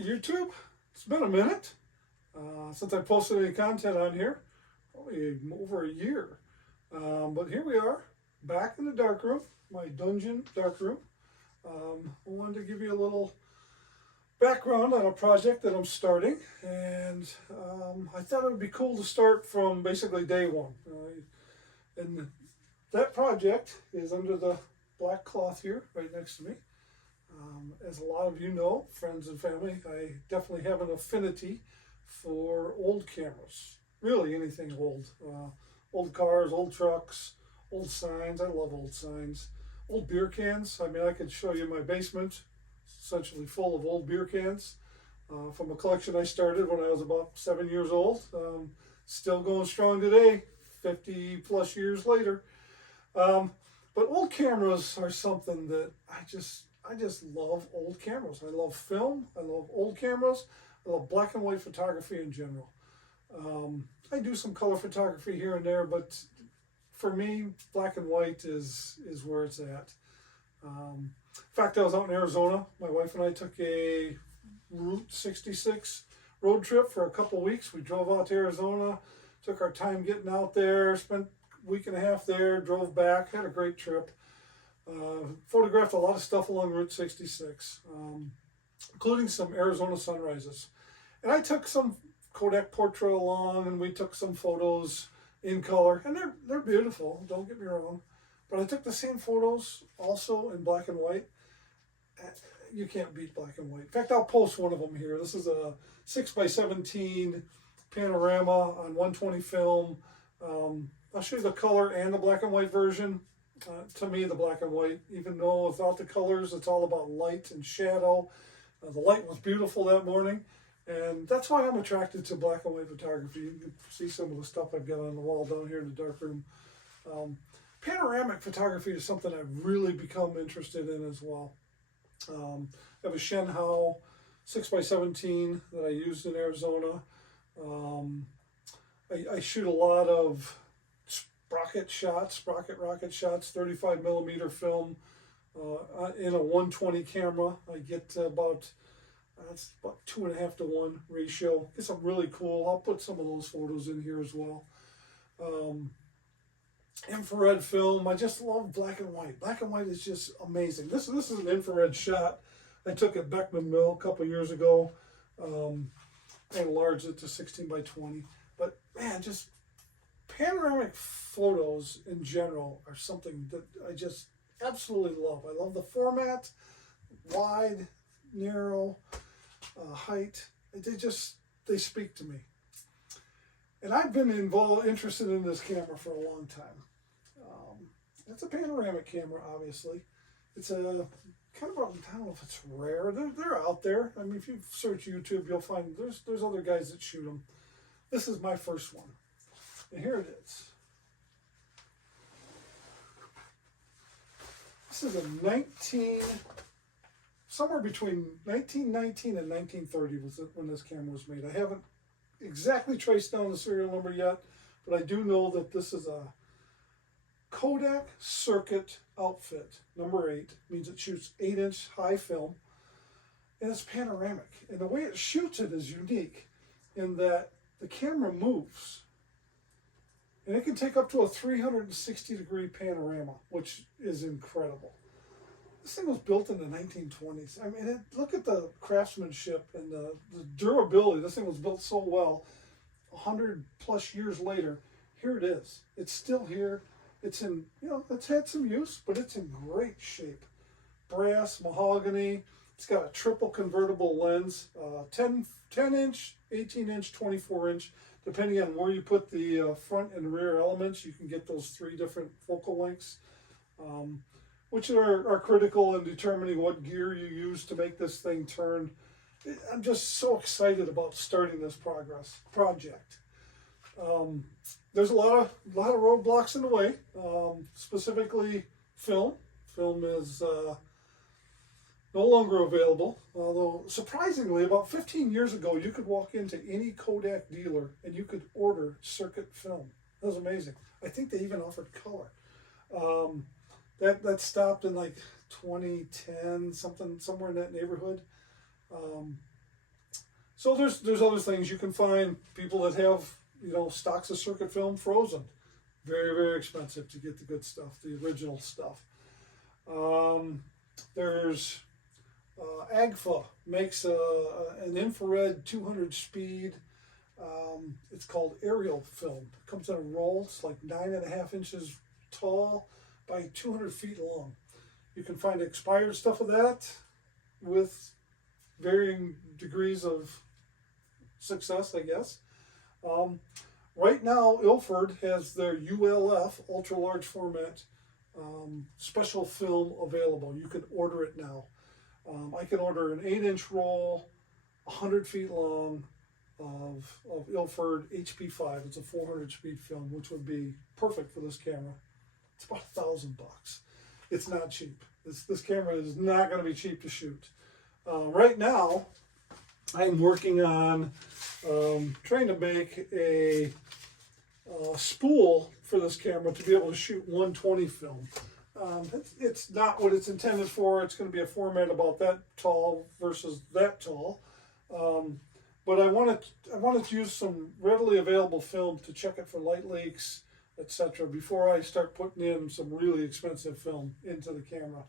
YouTube. It's been a minute since I posted any content on here, probably over a year. But here we are, back in the darkroom, my dungeon darkroom. I wanted to give you a little background on a project that I'm starting, and I thought it would be cool to start from basically day one. And that project is under the black cloth here, right next to me. As a lot of you know, friends and family, I definitely have an affinity for old cameras. Really anything old. Old cars, old trucks, old signs. I love old signs. Old beer cans. I mean, I could show you my basement, essentially full of old beer cans from a collection I started when I was about 7 years old. Still going strong today, 50 plus years later. But old cameras are something that I just love old cameras. I love film. I love old cameras. I love black and white photography in general. I do some color photography here and there, but for me, black and white is where it's at. In fact, I was out in Arizona. My wife and I took a Route 66 road trip for a couple of weeks. We drove out to Arizona, took our time getting out there, spent a week and a half there, drove back, had a great trip. Photographed a lot of stuff along Route 66, including some Arizona sunrises. And I took some Kodak portrait along, and we took some photos in color, and they're beautiful, don't get me wrong. But I took the same photos also in black and white. You can't beat black and white. In fact, I'll post one of them here. This is a 6x17 panorama on 120 film. I'll show you the color and the black and white version. To me, the black and white, even though without the colors, it's all about light and shadow. The light was beautiful that morning, and that's why I'm attracted to black and white photography. You can see some of the stuff I've got on the wall down here in the darkroom. Panoramic photography is something I've really become interested in as well. I have a Shenhao 6x17 that I used in Arizona. I shoot a lot of sprocket rocket shots, 35 millimeter film in a 120 camera. I get about 2.5 to 1 ratio. Get some really cool. I'll put some of those photos in here as well. Infrared film. I just love black and white. Black and white is just amazing. This is an infrared shot I took at Beckman Mill a couple years ago. I enlarged it to 16x20. But man, just panoramic photos in general are something that I just absolutely love. I love the format, wide, narrow, height. They speak to me. And I've been interested in this camera for a long time. It's a panoramic camera, obviously. It's a kind of, I don't know if it's rare. They're out there. I mean, if you search YouTube, you'll find there's other guys that shoot them. This is my first one. And here it is. This is somewhere between 1919 and 1930 was when this camera was made. I haven't exactly traced down the serial number yet, but I do know that this is a Kodak Cirkut outfit, number 8. Means it shoots 8-inch high film, and it's panoramic. And the way it shoots it is unique in that the camera moves. And it can take up to a 360-degree panorama, which is incredible. This thing was built in the 1920s. I mean, look at the craftsmanship and the durability. This thing was built so well. 100 plus years later, here it is. It's still here. It's in, it's had some use, but it's in great shape. Brass, mahogany. It's got a triple convertible lens, 10-inch, 18-inch, 24-inch. Depending on where you put the front and rear elements, you can get those 3 different focal lengths, which are critical in determining what gear you use to make this thing turn. I'm just so excited about starting this project. There's a lot of roadblocks in the way, specifically film. Film is no longer available, although surprisingly about 15 years ago you could walk into any Kodak dealer and you could order Cirkut film. That was amazing. I think they even offered color. That stopped in like 2010, somewhere in that neighborhood. So there's other things. You can find people that have, you know, stocks of Cirkut film frozen. Very, very expensive to get the good stuff, the original stuff. There's AGFA makes an infrared 200 speed. It's called aerial film. It comes in a roll. It's like 9.5 inches tall by 200 feet long. You can find expired stuff of that with varying degrees of success, I guess. Right now, Ilford has their ULF, ultra large format, special film available. You can order it now. I can order an 8-inch roll, 100 feet long, of Ilford HP5. It's a 400 speed film, which would be perfect for this camera. It's about $1,000. It's not cheap. This camera is not going to be cheap to shoot. Right now, I'm working on trying to make a spool for this camera to be able to shoot 120 film. It's not what it's intended for. It's going to be a format about that tall versus that tall. But I wanted to use some readily available film to check it for light leaks, etc. before I start putting in some really expensive film into the camera.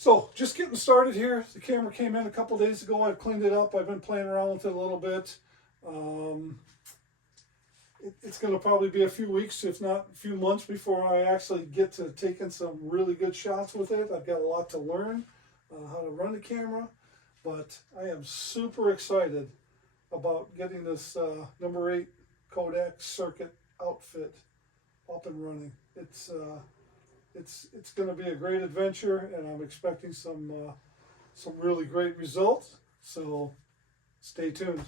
So just getting started here. The camera came in a couple days ago. I've cleaned it up. I've been playing around with it a little bit. It's going to probably be a few weeks, if not a few months, before I actually get to taking some really good shots with it. I've got a lot to learn, how to run the camera, but I am super excited about getting this number 8 Kodak Cirkut outfit up and running. It's going to be a great adventure, and I'm expecting some really great results. So stay tuned.